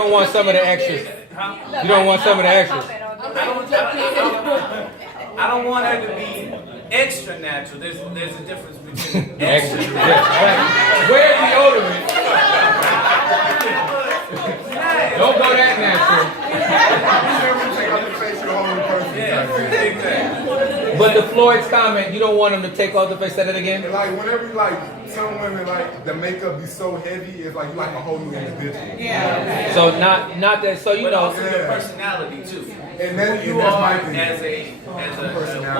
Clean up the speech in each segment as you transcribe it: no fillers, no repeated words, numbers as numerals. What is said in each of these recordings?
don't want some of the extras. You don't want some of the extras. I don't want her to be extra natural. There's a difference between Extra. Where's the deodorant? Don't go that natural. But the Floyd's comment, you don't want him to take off the face. Say that again. And like whenever you like some women like the makeup be so heavy, it's like you like a whole new individual. Yeah. So not that. So you but know. Also your personality too. And that's you that's are my thing. as a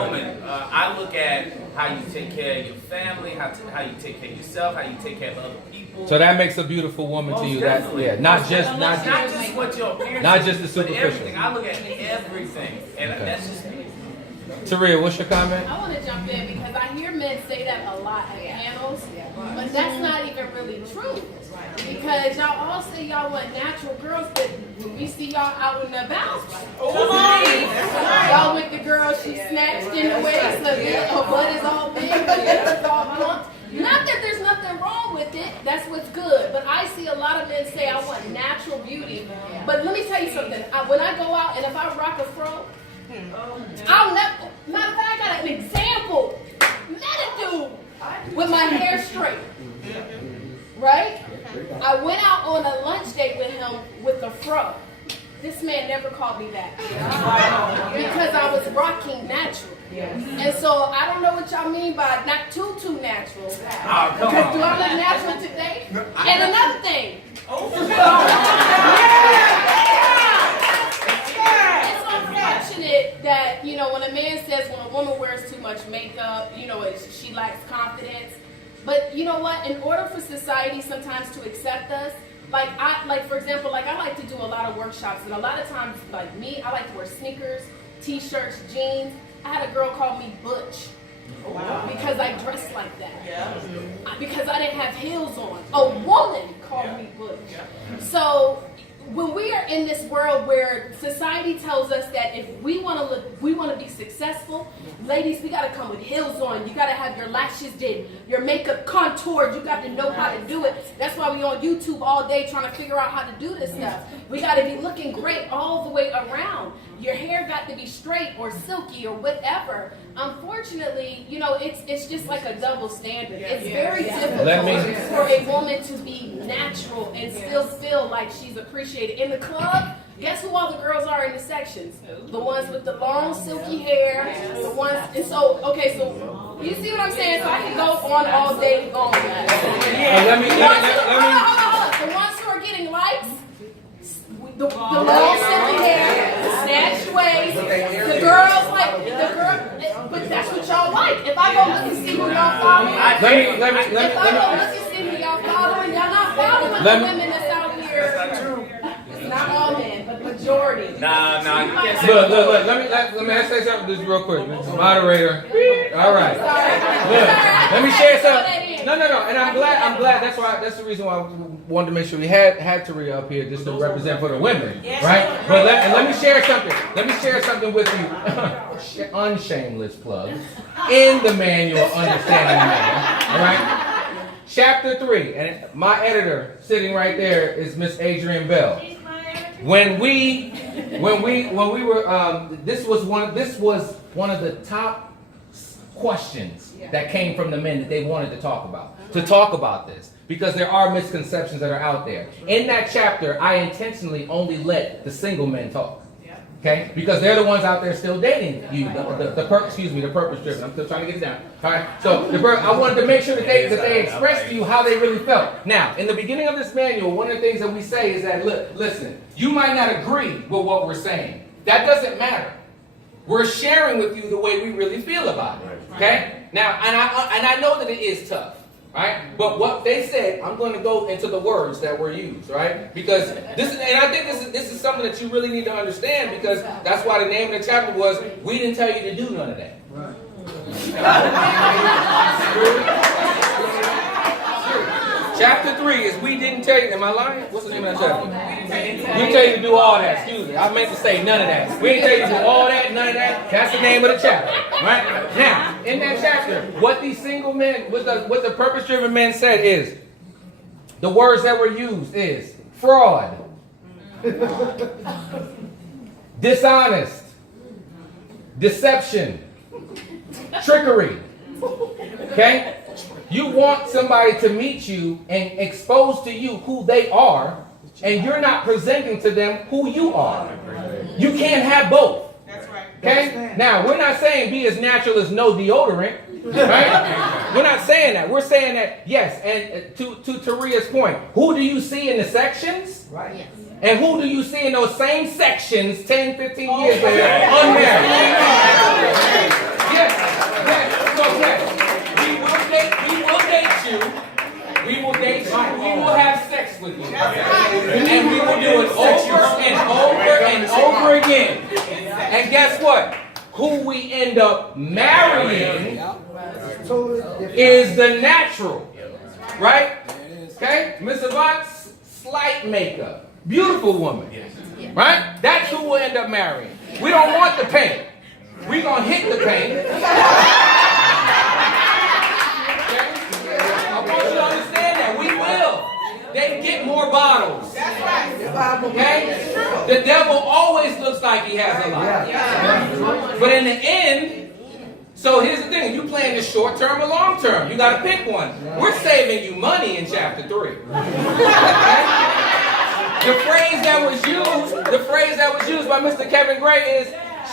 woman. I look at how you take care of your family, how you take care of yourself, how you take care of other people. So that makes a beautiful woman to you. That not just what your appearance, not just the but superficial. everything. I look at everything, and that's just me. Taurea, what's your comment? I want to jump in because I hear men say that a lot at panels, but that's not even really true. Because y'all all say y'all want natural girls, but when we see y'all out and about, y'all with the girl she snatched in the waist, so her butt is all big, her lips is all plump. Not that there's nothing wrong with it, that's what's good. But I see a lot of men say I want natural beauty. But let me tell you something. When I go out and if I rock a fro, I'll never, matter of fact, I got an example. Met a dude with my hair straight. Right? I went out on a lunch date with him with a fro. This man never called me back. Because I was rocking natural. And so I don't know what y'all mean by not too natural. Because do I look natural today? And another thing. It's unfortunate that, you know, when a man says when a woman wears too much makeup, you know, she lacks confidence. But you know what? In order for society sometimes to accept us, for example, I like to do a lot of workshops, and a lot of times, like me, I like to wear sneakers, t-shirts, jeans. I had a girl call me butch because I dressed like that. Because I didn't have heels on. A woman called me butch. So when we are in this world where society tells us that if we want to be successful, ladies, we got to come with heels on. You got to have your lashes did, your makeup contoured. You got to know how to do it. That's why we on YouTube all day trying to figure out how to do this stuff. We got to be looking great all the way around. Your hair got to be straight or silky or whatever. Unfortunately, you know, it's just like a double standard. It's very difficult for a woman to be natural and still feel like she's appreciated. In the club, guess who all the girls are in the sections? The ones with the long silky hair, the ones, and so, okay, so you see what I'm saying? So I can go on all day long. The ones who are getting likes, the long silky hair, the snatched waist, the girls but that's what y'all like. If I go look and see who y'all following, if I go look and see who y'all following, y'all not following the women that's out here. It's not all men, but majority. Nah, you can't say Look. Let me say something just real quick. Moderator. All right. Look, let me share something. No. And I'm glad. That's the reason why I wanted to make sure we had Taurea up here just to represent for the women, right? But let me share something. Let me share something with you. Unshameless plug in the manual, Understanding Man. All right. Chapter 3, and my editor sitting right there is Miss Adrienne Bell. When we were this was one of the top questions that came from the men that they wanted to talk about this, because there are misconceptions that are out there. In that chapter, I intentionally only let the single men talk. Okay? Because they're the ones out there still dating you. The purpose driven. I'm still trying to get it down. All right? So I wanted to make sure that they express to you how they really felt. Now, in the beginning of this manual, one of the things that we say is that, look, listen, you might not agree with what we're saying. That doesn't matter. We're sharing with you the way we really feel about it. Okay? Now, and I know that it is tough. Right? But what they said, I'm going to go into the words that were used, right? Because this is, and I think this is something that you really need to understand, because that's why the name of the chapter was, we didn't tell you to do none of that. Right. Chapter 3 is we didn't tell you. Am I lying? What's the name of that chapter? We tell you to do all that. Excuse me. I meant to say none of that. We didn't tell you to do all that, none of that. That's the name of the chapter. Right? Now, in that chapter, what these single men, what the purpose-driven men said is, the words that were used is fraud, Dishonest, deception, trickery. Okay? You want somebody to meet you and expose to you who they are, and you're not presenting to them who you are. You can't have both. Okay? Now, we're not saying be as natural as no deodorant. Right? We're not saying that. We're saying that, yes, and to Taurea's point, who do you see in the sections? Right. Yes. And who do you see in those same sections 10, 15 years later, unmarried? Yes. So yes, we will date you. We will date you. We will have sex with you. And we will do it over and over and over again. And guess what? Who we end up marrying is the natural. Right? Okay? Miss Avant's slight makeup. Beautiful woman. Right? That's who we'll end up marrying. We don't want the paint. We're going to hit the paint. Okay? I want you to understand that. We will. They get more bottles. Okay? The devil always looks like he has a lot. But in the end, so here's the thing. If you're playing the short term or long term, you got to pick one. We're saving you money in chapter 3. Okay? The phrase that was used by Mr. Kevin Gray is,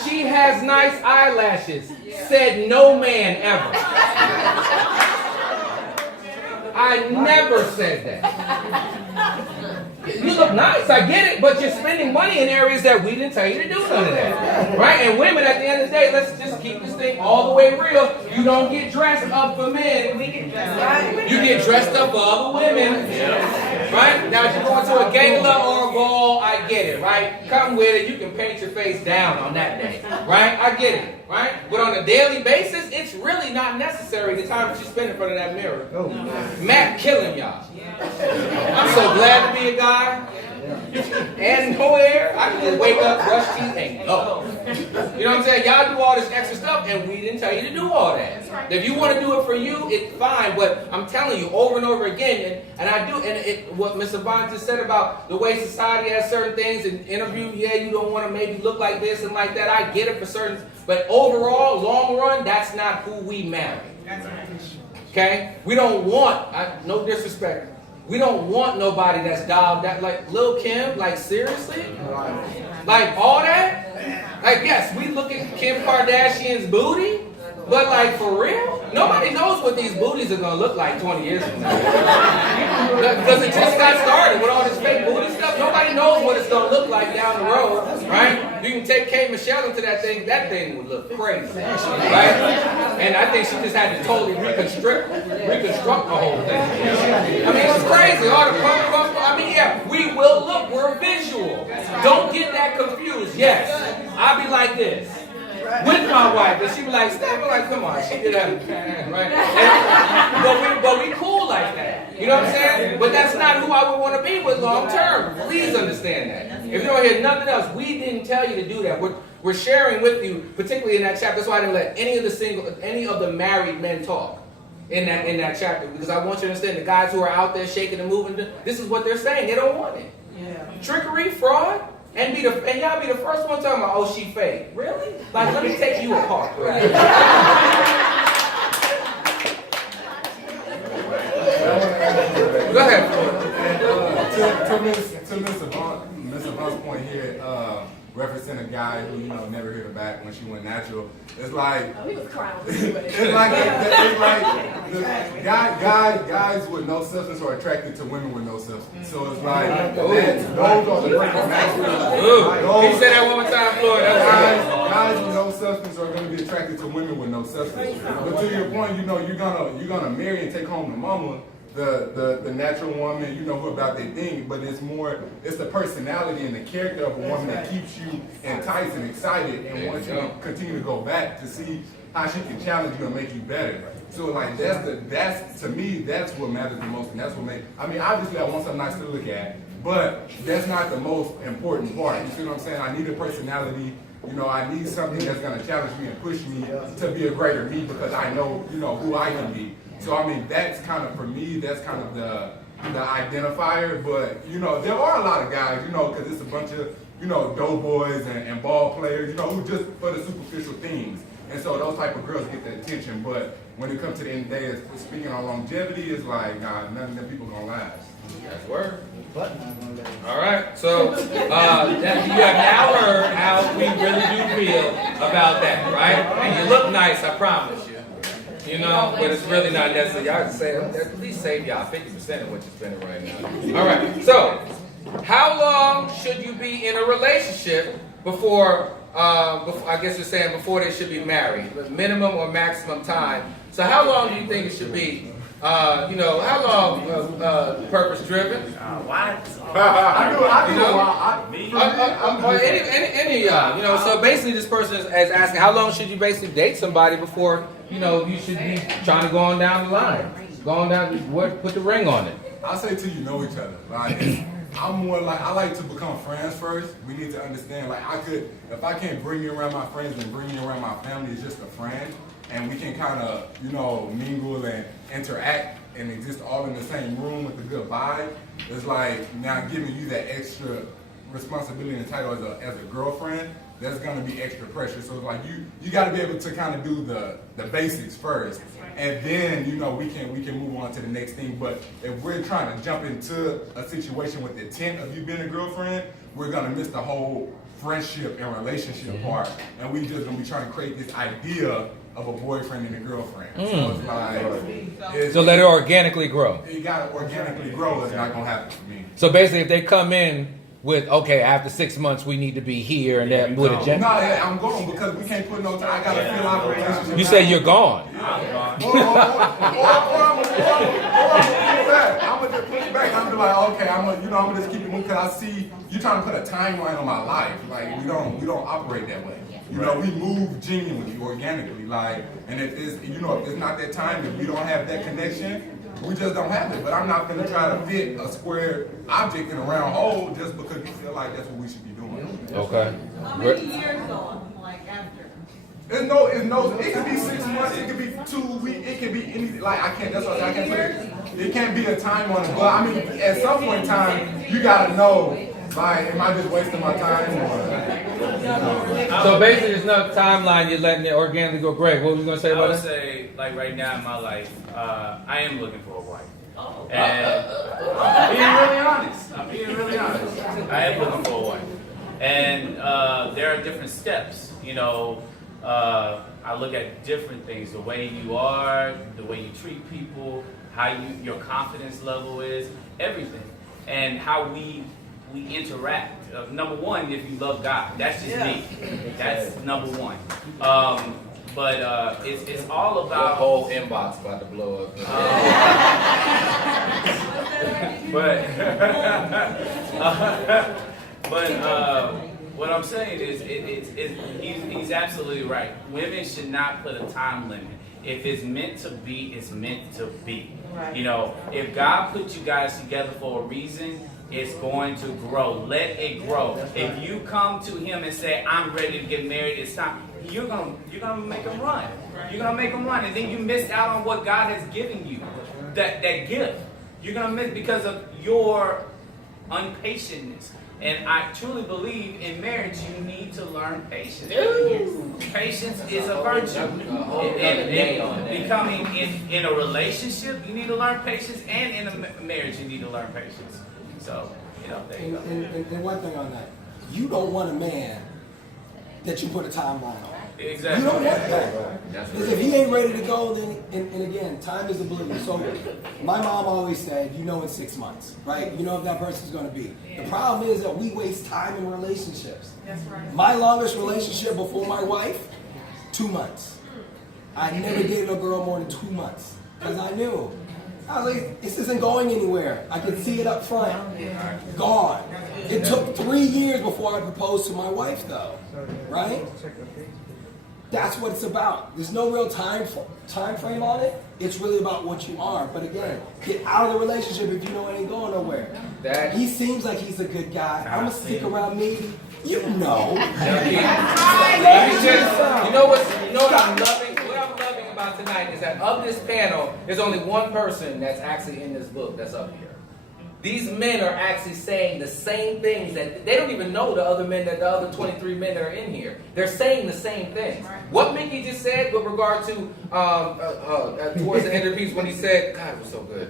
she has nice eyelashes. Said no man ever. I never said that. You look nice, I get it, but you're spending money in areas that we didn't tell you to do none of that. Right? And women, at the end of the day, let's just keep this thing all the way real. You don't get dressed up for men. You get dressed up for other women. Right? Now, if you're going to a gala or a ball, I get it, right? Come with it. You can paint your face down on that day. Right? I get it. Right? But on a daily basis, it's really not necessary the time that you spend in front of that mirror. Matt killing y'all. I'm so glad to be a guy. And no hair. I can just wake up, brush teeth, and go. You know what I'm saying? Y'all do all this extra stuff, and we didn't tell you to do all that. If you want to do it for you, it's fine. But I'm telling you over and over again, and I do, and what Ms. Avant just said about the way society has certain things, and interview, yeah, you don't want to maybe look like this and like that. I get it for certain, but overall, long run, that's not who we marry. Okay? We don't want, no disrespect, we don't want nobody that's dialed that, like Lil' Kim, like seriously? Like all that? Like yes, we look at Kim Kardashian's booty, but like for real? Nobody knows what these booties are gonna look like 20 years from now. Because it just got started with all this fake booty stuff. Nobody knows what it's gonna look like down the road, right? You can take Kate Michelle into that thing would look crazy, right? And I think she just had to totally reconstruct the whole thing. I mean, it's crazy. All the pump. I mean, yeah, we will look. We're visual. Don't get that confused. Yes, I'll be like this. With my wife, and she be like, Steph, I'm like, come on, she did that, right? But we cool like that. You know what I'm saying? But that's not who I would want to be with long term. Please understand that. If you don't hear nothing else, we didn't tell you to do that. We're sharing with you, particularly in that chapter. That's why I didn't let any of the married men talk in that chapter, because I want you to understand the guys who are out there shaking and moving. This is what they're saying. They don't want it. Trickery, fraud. And y'all be the first one talking about, oh, she fake. Really? Like, let me take you apart. Right? Go ahead. To Miss Avant's point here, referencing a guy who never hit her back when she went natural. It's like he was crying. it's like the guys with no substance are attracted to women with no substance. So it's like those are the perfect matches. Can you say that one more time, Floyd? Guys with no substance are going to be attracted to women with no substance. But to your point, you're gonna marry and take home the mama. The natural woman, who about their thing, but it's the personality and the character of a woman that keeps you enticed and excited and wants you to continue to go back to see how she can challenge you and make you better. So like to me, that's what matters the most, and that's what makes, obviously I want something nice to look at, but that's not the most important part. You see what I'm saying? I need a personality. I need something that's gonna challenge me and push me to be a greater me, because I know, who I can be. So that's kind of, for me, that's kind of the identifier, but you know, there are a lot of guys, you know, because it's a bunch of, you know, doughboys and ball players, you know, who just for the superficial things. And so those type of girls get the attention, but when it comes to the end of the day, it's speaking on longevity, it's like, nah, none of them people gonna last. That's word. All right, so you have now heard how we really do feel about that, right? And you look nice, I promise you. You know, but it's really not necessary. Y'all can say, at least save y'all 50% of what you're spending right now. All right, so how long should you be in a relationship before I guess you're saying before they should be married? Minimum or maximum time. So how long do you think it should be? You know, how long purpose driven? Why? Any of y'all, you know, so basically this person is asking how long should you basically date somebody before, you know, you should be trying to go on down the line. Going down, put the ring on it. I say till you know each other. Like, I'm more like, I like to become friends first. We need to understand, like, if I can't bring you around my friends and bring you around my family as just a friend, and we can kind of, you know, mingle and interact and exist all in the same room with a good vibe, it's like now giving you that extra responsibility and title as a girlfriend, that's gonna be extra pressure. So it's like you gotta be able to kind of do the basics first, and then, you know, we can move on to the next thing. But if we're trying to jump into a situation with the intent of you being a girlfriend, we're gonna miss the whole friendship and relationship part, and we just gonna be trying to create this idea of a boyfriend and a girlfriend. So it's like, So let it organically grow. You gotta organically grow. It's not gonna happen for me. So basically, if they come in with, okay, after 6 months we need to be here and that with a gent. No, yeah, I'm going because we can't put no time. I gotta fill out the relationship. You say you're gone. I'm gone. Or I'm gonna just push back. I'm gonna be like, okay, I'm gonna just keep it moving because I see you trying to put a timeline on my life. Like we don't operate that way. You know, we move genuinely, organically. Like, and if it's not that time, if we don't have that connection, we just don't have it. But I'm not gonna try to fit a square object in a round hole just because you feel like that's what we should be doing. Okay. How many years on, like after? It could be 6 months, it could be 2 weeks, it could be anything. Like that's what I can't say. It can't be a time on it. But I mean, at some point in time, you gotta know. Like, am I just wasting my time? So basically, there's no timeline. You're letting it organically go. Greg, what were you gonna say I about would that? say, like right now in my life, I am looking for a wife. And I'm being really honest. I am looking for a wife. And there are different steps. You know, I look at different things. The way you are, the way you treat people, how your confidence level is, everything. And how we interact. Number one, if you love God, that's just me. That's number one. But it's all about The whole inbox about to blow up. but what I'm saying is he's absolutely right. Women should not put a time limit. If it's meant to be, it's meant to be. Right. You know, if God put you guys together for a reason, it's going to grow. Let it grow. If you come to him and say, I'm ready to get married, it's time, you're gonna make him run. You're gonna make him run. And then you missed out on what God has given you. That gift. You're gonna miss because of your impatientness. And I truly believe in marriage you need to learn patience. Patience is a virtue. And becoming in a relationship, you need to learn patience, and in a marriage you need to learn patience. So, you know, there you go. And one thing on that, you don't want a man that you put a timeline on. Exactly. You don't want that. Because if he ain't ready to go, then, and again, time is a balloon. So my mom always said, you know in 6 months, right? You know if that person's going to be. The problem is that we waste time in relationships. That's right. My longest relationship before my wife, 2 months. I never dated a girl more than 2 months. Because I knew. I was like, this isn't going anywhere. I could see it up front. Gone. It took 3 years before I proposed to my wife, though. Right? That's what it's about. There's no real time frame on it. It's really about what you are. But again, get out of the relationship if you know it ain't going nowhere. He seems like he's a good guy. I'm going to stick around maybe. You know. You know what I'm loving? What I'm loving about tonight is that of this panel, there's only one person that's actually in this book that's up here. these men are actually saying the same things that they don't even know the other men, that the other 23 men that are in here. They're saying the same things. What Mickey just said with regard to towards the end of the piece when he said, God, it was so good.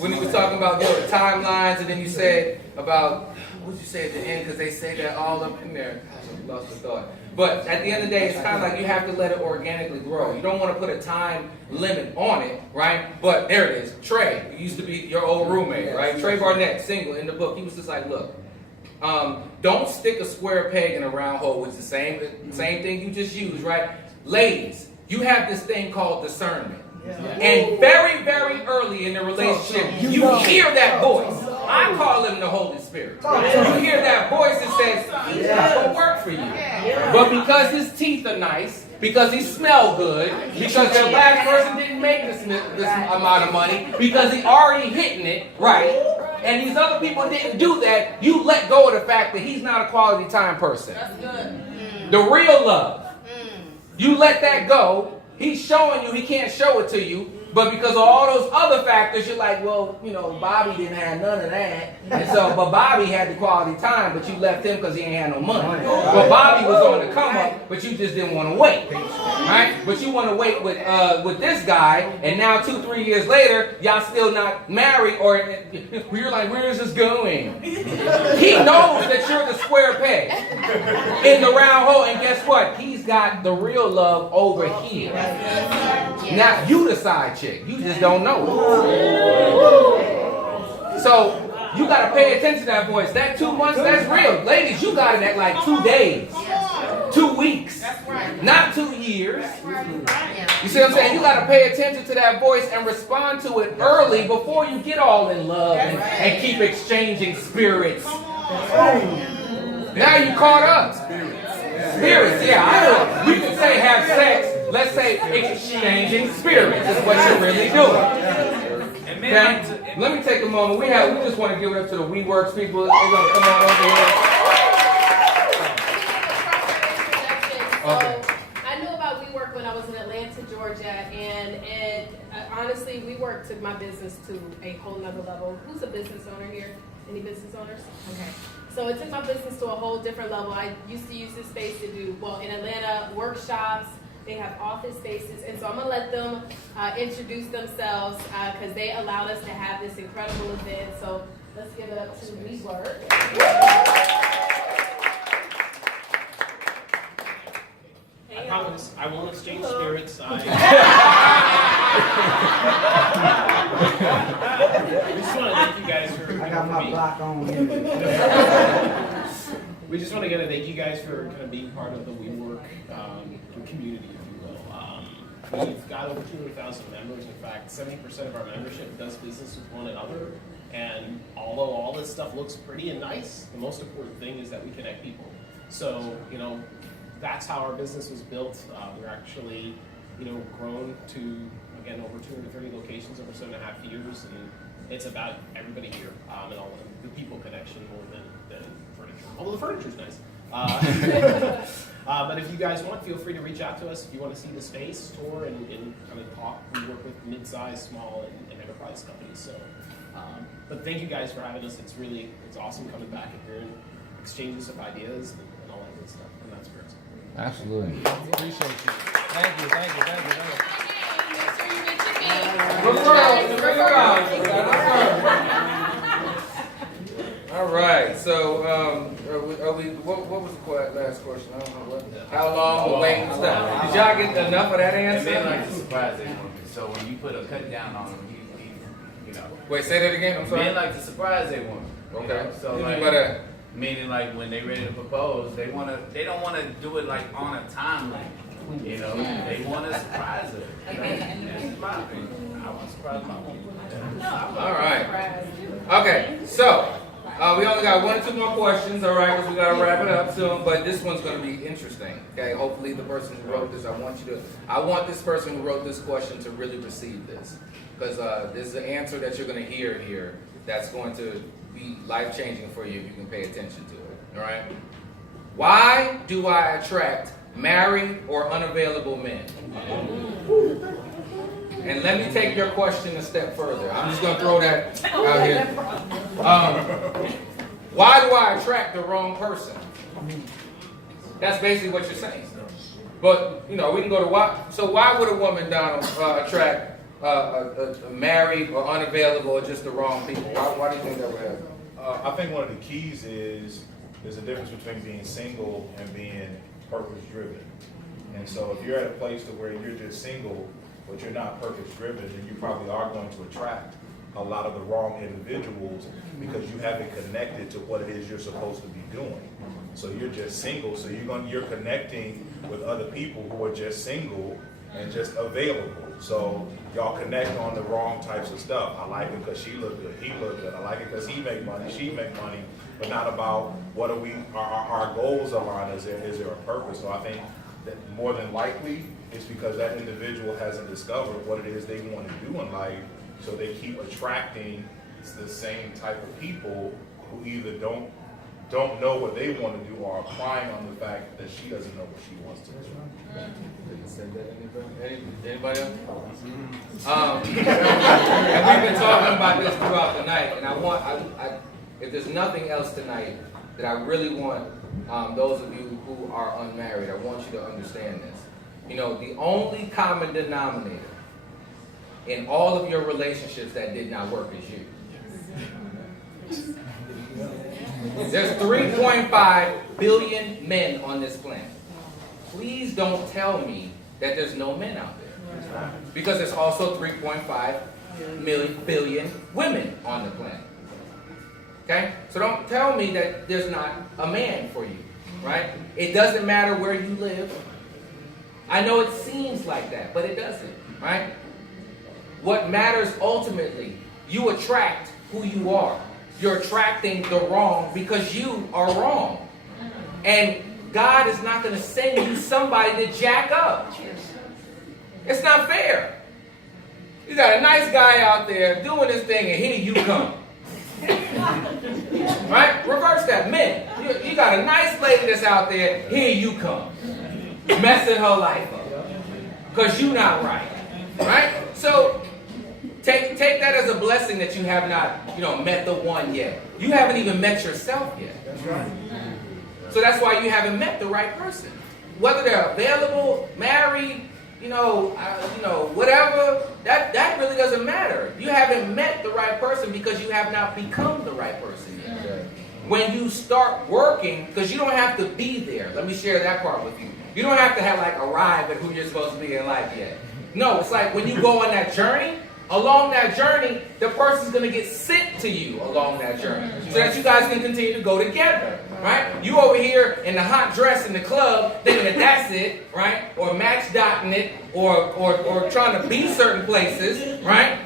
When he was talking about the timelines, and then you said about, what did you say at the end? Because they say that all up in there. Gosh, I lost the thought. But at the end of the day, it's kind of like you have to let it organically grow. You don't want to put a time limit on it, right? But there it is. Trey, who used to be your old roommate, right? Trey Barnett, single, in the book. He was just like, look, don't stick a square peg in a round hole, which is the same thing you just used, right? Ladies, you have this thing called discernment. And very, very early in the relationship, you hear that voice. I call him the Holy Spirit. You hear that voice that says, he's not going to work for you. But because his teeth are nice, because he smells good, because your last person didn't make this amount of money, because he already hitting it, right? And these other people didn't do that, you let go of the fact that he's not a quality time person. That's good. The real love. You let that go. He's showing you, he can't show it to you, but because of all those other factors, you're like, well, you know, Bobby didn't have none of that. And so, but Bobby had the quality time, but you left him because he ain't had no money. But Bobby was on the come up, but you just didn't want to wait. Right? But you want to wait with this guy, and now 2-3 years later, y'all still not married, or you're like, where is this going? He knows that you're the square peg in the round hole, and guess what? He's got the real love over here. Now you the side chick. You just don't know it. So you got to pay attention to that voice. That 2 months, that's real. Ladies, you got it at like 2 days. 2 weeks. Not 2 years. You see what I'm saying? You got to pay attention to that voice and respond to it early before you get all in love and keep exchanging spirits. Now you caught up. Spirits, yeah. We can say have sex. Let's say exchanging spirits is what you're really doing. Okay? Let me take a moment. We just want to give it up to the WeWorks people. They're going to come on over here. So I knew about WeWork when I was in Atlanta, Georgia, and honestly, WeWork took my business to a whole nother level. Who's a business owner here? Any business owners? Okay. So it took my business to a whole different level. I used to use this space to do, well, in Atlanta, workshops. They have office spaces, and so I'm going to let them introduce themselves because they allowed us to have this incredible event. So let's give it up to WeWork. I promise I won't exchange spirits. We just want to thank you guys for. I got my block on here. We just want to thank you guys for kind of being part of the WeWork community, if you will. We've got over 200,000 members. In fact, 70% of our membership does business with one another. And although all this stuff looks pretty and nice, the most important thing is that we connect people. So, you know, that's how our business was built. We're actually, you know, grown to, again, over 230 locations over 7.5 years. And it's about everybody here and all the people connection more than furniture. Although the furniture's nice. But if you guys want, feel free to reach out to us if you want to see the space, tour, and kind of talk. We work with mid-sized, small, and enterprise companies. So, but thank you guys for having us. It's awesome coming back and hearing exchanges of ideas and all that good stuff. And that's great. Absolutely. Appreciate you. Thank you. All right. So, what was the last question? I don't know what. How long we're waiting and stuff. Did y'all get enough of that answer? And then like to surprise a woman. So when you put a cut down on him, you know. Wait, say that again. I'm sorry. Men like to surprise a woman. Okay. You know? So What do you like, mean by that? meaning like when they ready to propose, they don't want to do it like on a timeline. You know, they want to surprise her. You know? That's my opinion. I want to surprise my woman. All right. Okay. So. We only got 1 or 2 more questions, all right, because we got to wrap it up soon, but this one's going to be interesting, okay? Hopefully the person who wrote this, I want this person who wrote this question to really receive this, because there's an answer that you're going to hear here that's going to be life-changing for you if you can pay attention to it, all right? Why do I attract married or unavailable men? And let me take your question a step further. I'm just going to throw that out here. Why do I attract the wrong person? That's basically what you're saying. But, we can go to why. So why would a woman, Donald, attract a married or unavailable or just the wrong people? Why do you think that would happen? I think one of the keys is there's a difference between being single and being purpose-driven. And so if you're at a place to where you're just single, but you're not purpose-driven, then you probably are going to attract a lot of the wrong individuals because you haven't connected to what it is you're supposed to be doing. So you're just single, so you're connecting with other people who are just single and just available. So y'all connect on the wrong types of stuff. I like it because she look good, he look good. I like it because he make money, she make money, but not about what are our goals align. Is there a purpose? So I think that more than likely it's because that individual hasn't discovered what it is they want to do in life. So they keep attracting the same type of people who either don't know what they want to do or are applying on the fact that she doesn't know what she wants to do. Anybody else? And we've been talking about this throughout the night, and I if there's nothing else tonight, that I really want those of you who are unmarried, I want you to understand this. The only common denominator in all of your relationships that did not work is you. There's 3.5 billion men on this planet. Please don't tell me that there's no men out there. Because there's also 3.5 billion women on the planet. Okay? So don't tell me that there's not a man for you. Right? It doesn't matter where you live. I know it seems like that, but it doesn't. Right? What matters ultimately, you attract who you are. You're attracting the wrong because you are wrong. And God is not going to send you somebody to jack up. It's not fair. You got a nice guy out there doing this thing and here you come. Right? Reverse that. Men, you got a nice lady that's out there, here you come. Messing her life up. Because you're not right. Right? So, Take that as a blessing that you have not, met the one yet. You haven't even met yourself yet. That's right. So that's why you haven't met the right person. Whether they're available, married, whatever, that really doesn't matter. You haven't met the right person because you have not become the right person yet. Okay. When you start working, because you don't have to be there. Let me share that part with you. You don't have to have arrive at who you're supposed to be in life yet. No, it's like when you go on that journey. Along that journey, the person's going to get sent to you along that journey so that you guys can continue to go together, right? You over here in the hot dress in the club thinking that that's it, right? Or match-dotting it or trying to be certain places, right?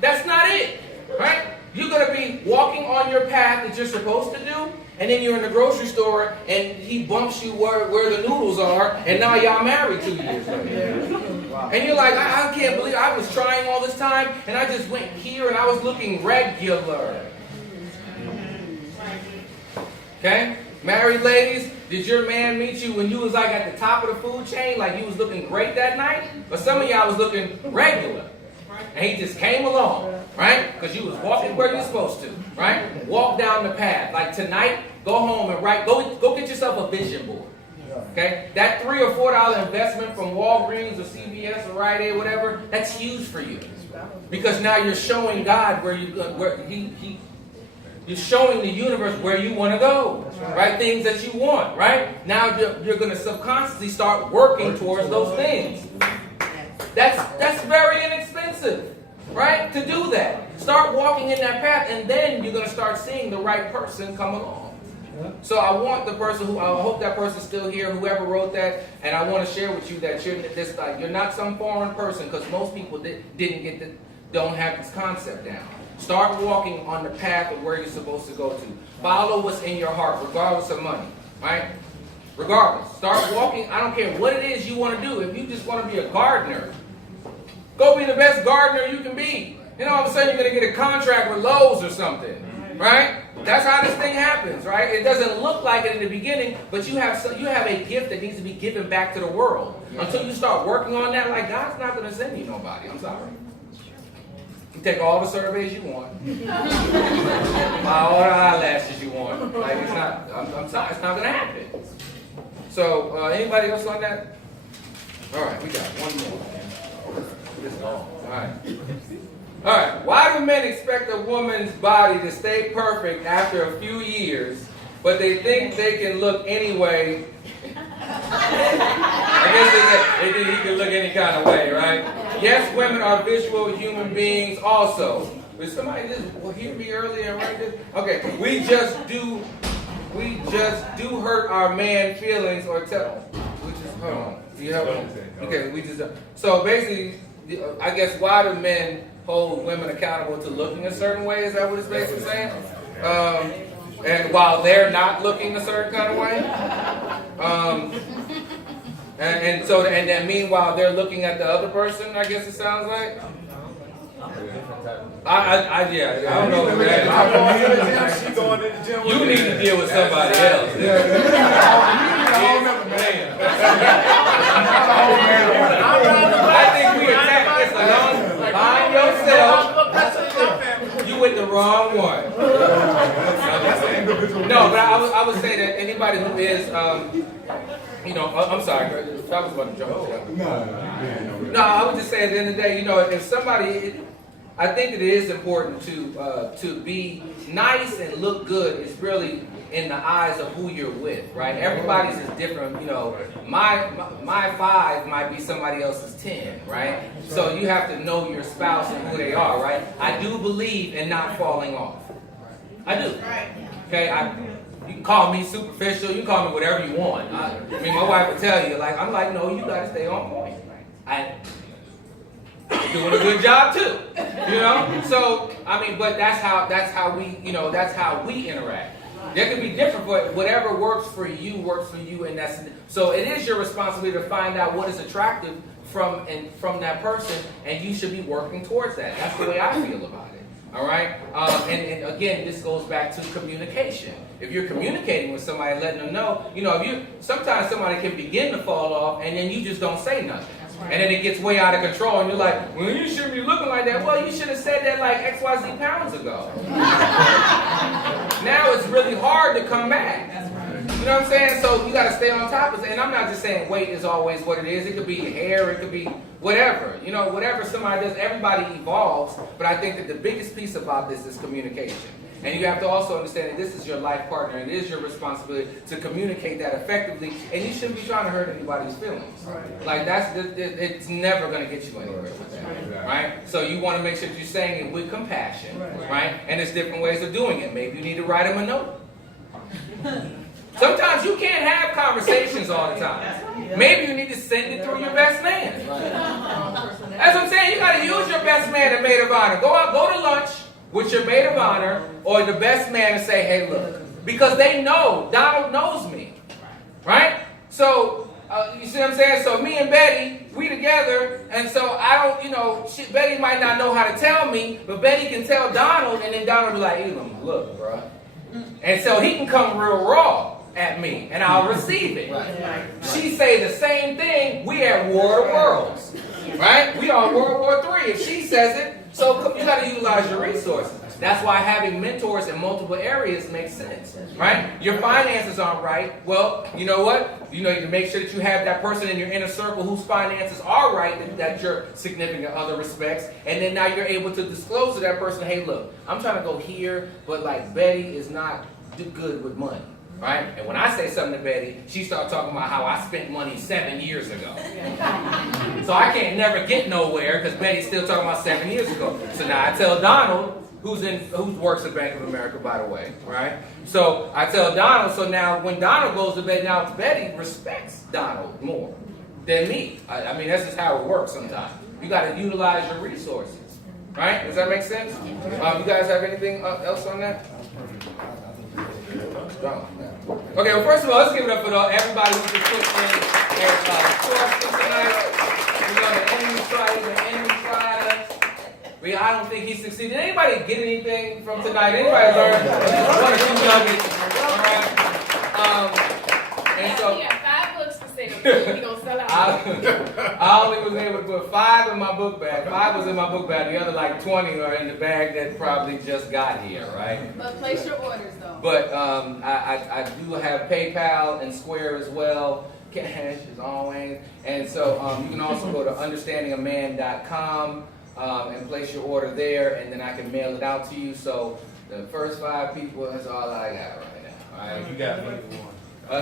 That's not it, right? You're going to be walking on your path that you're supposed to do, and then you're in the grocery store and he bumps you where the noodles are, and now y'all married 2 years later. And you're like, I can't believe I was trying all this time and I just went here and I was looking regular. Okay? Married ladies, did your man meet you when you was at the top of the food chain, like you was looking great that night? But some of y'all was looking regular. And he just came along, right? Because you was walking where you're supposed to, right? Walk down the path. Like tonight, go home and go get yourself a vision board. Okay? That $3 or $4 investment from Walgreens or CVS or Rite Aid, whatever, that's huge for you. Because now you're showing God you're showing the universe where you want to go. Right? Things that you want, right? Now you're going to subconsciously start working towards those things. That's very inexpensive, right? To do that. Start walking in that path and then you're going to start seeing the right person come along. So I want the person I hope that person's still here, whoever wrote that, and I want to share with you that you're not some foreign person, because most people don't have this concept down. Start walking on the path of where you're supposed to go to. Follow what's in your heart, regardless of money, right? Regardless. Start walking. I don't care what it is you want to do. If you just want to be a gardener, go be the best gardener you can be. Then all of a sudden you're going to get a contract with Lowe's or something. Right? That's how this thing happens, right? It doesn't look like it in the beginning, but you have a gift that needs to be given back to the world. Until you start working on that, like God's not going to send you nobody. I'm sorry. You take all the surveys you want, buy all the eyelashes you want. Like it's not. I'm sorry, it's not going to happen. So anybody else on that? All right, we got one more. This is long. All right. All right, why do men expect a woman's body to stay perfect after a few years, but they think they can look anyway? I guess they think he can look any kind of way, right? Yes, women are visual human beings also. But somebody just hear me earlier and write this? Okay, we just do hurt our man feelings or tell, which is, hold on. Do you have one? Okay, we just, so basically, I guess why do men hold women accountable to looking a certain way? Is that what it's basically saying? And while they're not looking a certain kind of way? And then meanwhile they're looking at the other person, I guess it sounds like? I don't know what that is. You need to deal with somebody else. I think we attack this alone. Find yourself. You with the wrong one. No, but I would say that anybody who is, I'm sorry, I was about to jump. No, I would just say at the end of the day, if somebody, I think it is important to be nice and look good is really in the eyes of who you're with, right? Everybody's is different, my 5 might be somebody else's 10, right? So you have to know your spouse and who they are, right? I do believe in not falling off. I do. Okay, you can call me superficial, you can call me whatever you want. I mean, my wife will tell you, like, I'm like, no, you gotta stay on point. I'm doing a good job too, So, I mean, but that's how we interact. There can be different, but whatever works for you, and so it is your responsibility to find out what is attractive from that person, and you should be working towards that. That's the way I feel about it. All right, and again, this goes back to communication. If you're communicating with somebody, letting them know, sometimes somebody can begin to fall off, and then you just don't say nothing. And then it gets way out of control, and you're like, well, you shouldn't be looking like that. Well, you should have said that like XYZ pounds ago. Now it's really hard to come back. You know what I'm saying? So you got to stay on top of it. And I'm not just saying weight is always what it is. It could be hair. It could be whatever. Whatever somebody does, everybody evolves. But I think that the biggest piece about this is communication. And you have to also understand that this is your life partner, and it is your responsibility to communicate that effectively. And you shouldn't be trying to hurt anybody's feelings. Like it's never going to get you anywhere with that, right? So you want to make sure that you're saying it with compassion, right? And there's different ways of doing it. Maybe you need to write them a note. Sometimes you can't have conversations all the time. Maybe you need to send it through your best man. That's what I'm saying. You got to use your best man and maid of honor. Go to lunch with your maid of honor or the best man and say, hey, look. Because they know, Donald knows me. Right? So, you see what I'm saying? So me and Betty, we together, and so I don't, Betty might not know how to tell me, but Betty can tell Donald, and then Donald will be like, Elam, look, bro. And so he can come real raw at me, and I'll receive it. She say the same thing, we at War of the Worlds. Right? We on World War III if she says it. So you got to utilize your resources. That's why having mentors in multiple areas makes sense, right? Your finances aren't right. Well, you know what? You need to make sure that you have that person in your inner circle whose finances are right, that your significant other respects. And then now you're able to disclose to that person, hey, look, I'm trying to go here, but like Betty is not good with money. Right? And when I say something to Betty, she starts talking about how I spent money 7 years ago. So I can't never get nowhere because Betty's still talking about 7 years ago. So now I tell Donald, who works at Bank of America, by the way, right? So I tell Donald, so now when Donald goes to bed, now Betty respects Donald more than me. I mean, that's just how it works sometimes. You got to utilize your resources, right? Does that make sense? You guys have anything else on that? Okay, well, first of all, let's give it up for everybody who just put in their course tonight. We're going to enemy try us. I don't think he succeeded. Anybody get anything from tonight? Anybody learn? One or two nuggets. All right. And so He had 5 books to sell. He gonna sell out. I only was able to put 5 in my book bag. 5 was in my book bag. The other like 20 are in the bag that probably just got here, right? But place your orders though. But I do have PayPal and Square as well. Cash is always. And so you can also go to understandingaman.com and place your order there, and then I can mail it out to you. So the first 5 people, that's all I got right now. All right, you got me. You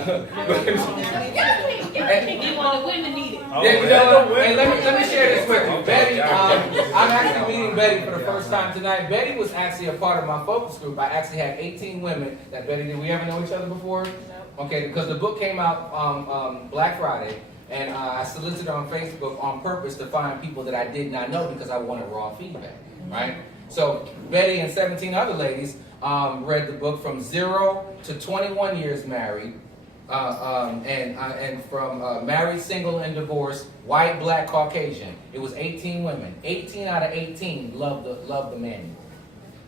want the women need it. Yeah, you know what? Hey, let me share this with you. Betty, I'm actually meeting Betty for the first time tonight. Betty was actually a part of my focus group. I actually had 18 women that Betty, did we ever know each other before? No. Okay, because the book came out Black Friday, and I solicited on Facebook on purpose to find people that I did not know because I wanted raw feedback, right? So Betty and 17 other ladies read the book from 0 to 21 years married. And from married, single, and divorced, white, black, Caucasian. It was 18 women. 18 out of 18 loved the manual.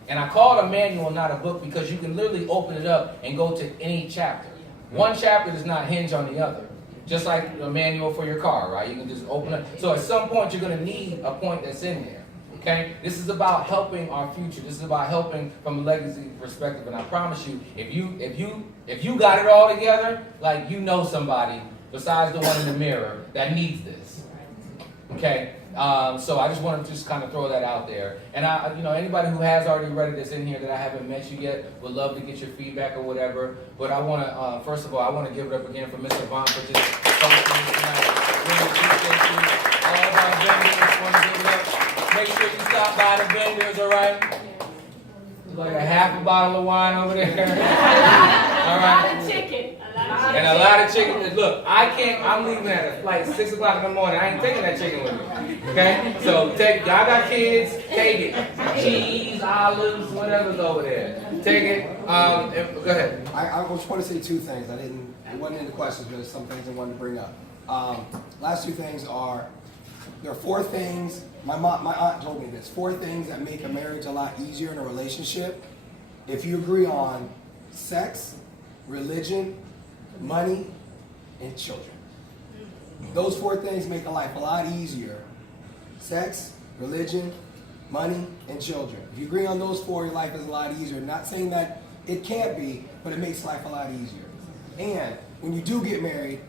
And I call it a manual, not a book, because you can literally open it up and go to any chapter. One chapter does not hinge on the other. Just like a manual for your car, right? You can just open it. So at some point, you're going to need a point that's in there. Okay? This is about helping our future. This is about helping from a legacy perspective. And I promise you, if you got it all together, like you know somebody besides the one in the mirror that needs this. Okay? So I just wanted to just kind of throw that out there. And anybody who has already read it that's in here that I haven't met you yet would love to get your feedback or whatever. But I want to, first of all, I want to give it up again for Mr. Avant for just hosting this tonight. Really appreciate you. All of our vendors want to give it up. Make sure you stop by the vendors, all right? Like a half a bottle of wine over there. All right. A lot of chicken. And a lot of chicken. Look, I'm leaving at like 6 o'clock in the morning. I ain't taking that chicken with me. Okay? So y'all got kids, take it. Cheese, olives, whatever's over there. Take it. Go ahead. I just want to say 2 things. It wasn't in the questions, but there's some things I wanted to bring up. Last 2 things are, there are 4 things, my aunt told me this, 4 things that make a marriage a lot easier in a relationship. If you agree on sex, religion, money, and children. Those 4 things make a life a lot easier. Sex, religion, money, and children. If you agree on those 4, your life is a lot easier. Not saying that it can't be, but it makes life a lot easier. And when you do get married,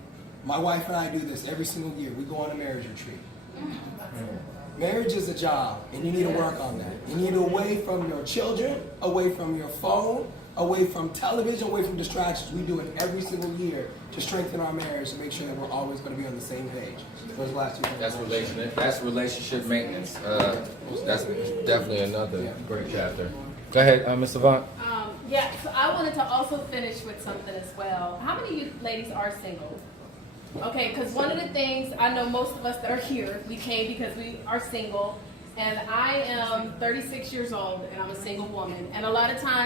my wife and I do this every single year. We go on a marriage retreat. Marriage is a job, and you need to work on that. You need away from your children, away from your phone, away from television, away from distractions. We do it every single year to strengthen our marriage, to make sure that we're always going to be on the same page. Those last 2 things. That's relationship maintenance. That's definitely another great chapter. Go ahead, Mr. Avant. Yeah, so I wanted to also finish with something as well. How many of you ladies are single? Okay, because one of the things, I know most of us that are here, we came because we are single, and I am 36 years old, and I'm a single woman, and a lot of times